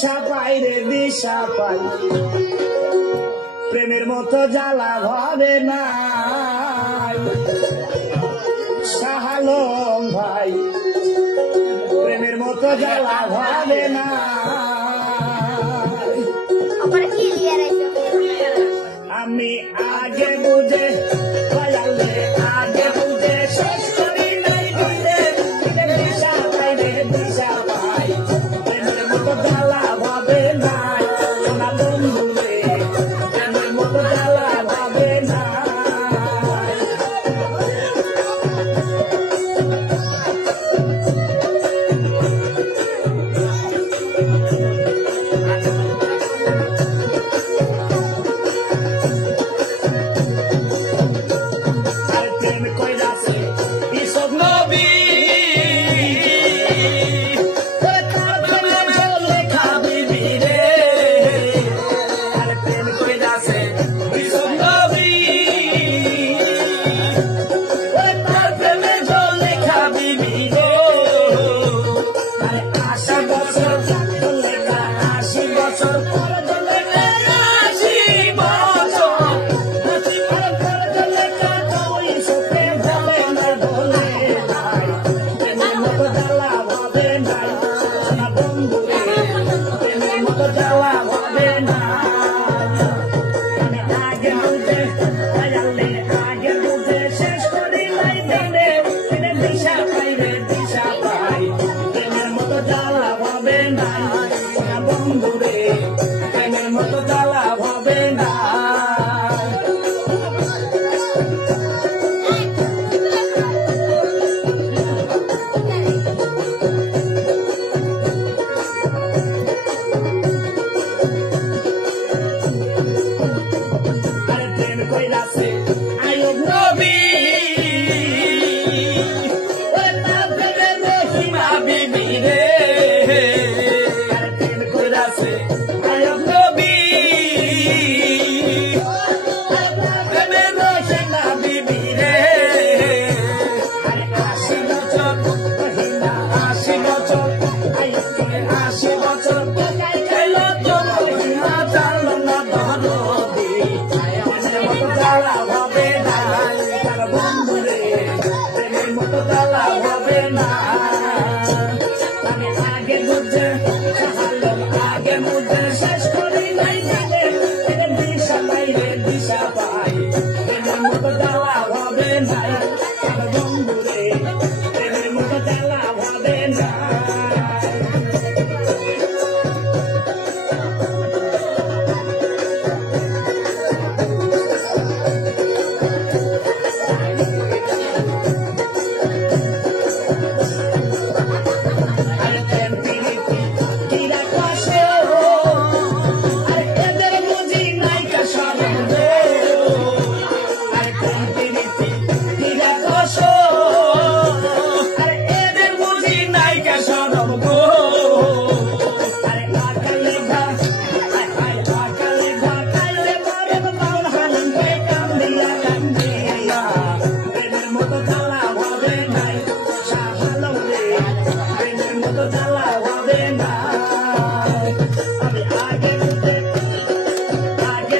দিশা পাই রে দিশা পাই প্রেমের মতো জ্বালা হবে না শাহালম ভাই প্রেমের মতো জ্বালা হবে না আমি আগে বুঝে আগে বুঝে শেষ করি নাই বুঝে দিশা পাই রে দিশা পাই প্রেমের মতো জ্বালা হবে না সোনা বন্ধু রে প্রেমের মতো জ্বালা হবে না That's it.